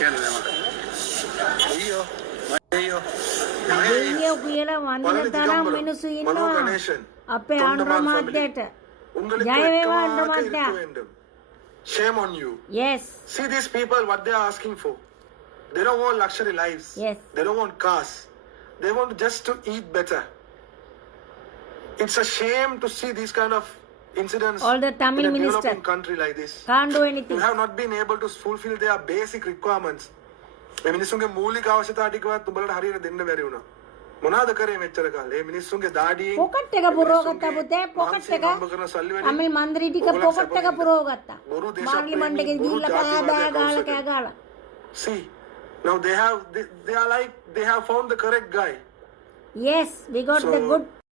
කියන්නේ මට. අයියෝ අයියෝ දෙයියෝ කියලා වන්දන තරම් මිනිස්සු ඉන්නවා අපේ ආණ්ඩුව මාධ්‍යයට. ජය වේවා ආණ්ඩුව මාධ්‍යා. Shame on you. Yes. See these people, what they are asking for. They don't want luxury lives. Yes. They don't want cars. They want just to eat better. It's a shame to see these kind of incidents All the Tamil in a minister developing country like this. can't do You anything. have not been able to fulfill their basic requirements. මේ මිනිස්සුන්ගේ මූලික අවශ්‍යතා ටිකවත් උඹලට හරියට දෙන්න බැරි වුණා. මොනවාද කරේ මෙච්චර කාලේ? මේ මිනිස්සුන්ගේ දාඩියෙන් පොකට් එක පුරවගත්තා පුතේ. පොකට් එක අමිල් මන්ත්‍රී ටික පොකට් එක පුරවගත්තා. පාර්ලිමේන්තු එකේ ගිහිල්ලා කෑ බෑ ගාලා කෑ ගාලා. See, now they are like they have found the correct guy. Yes, we got So, the good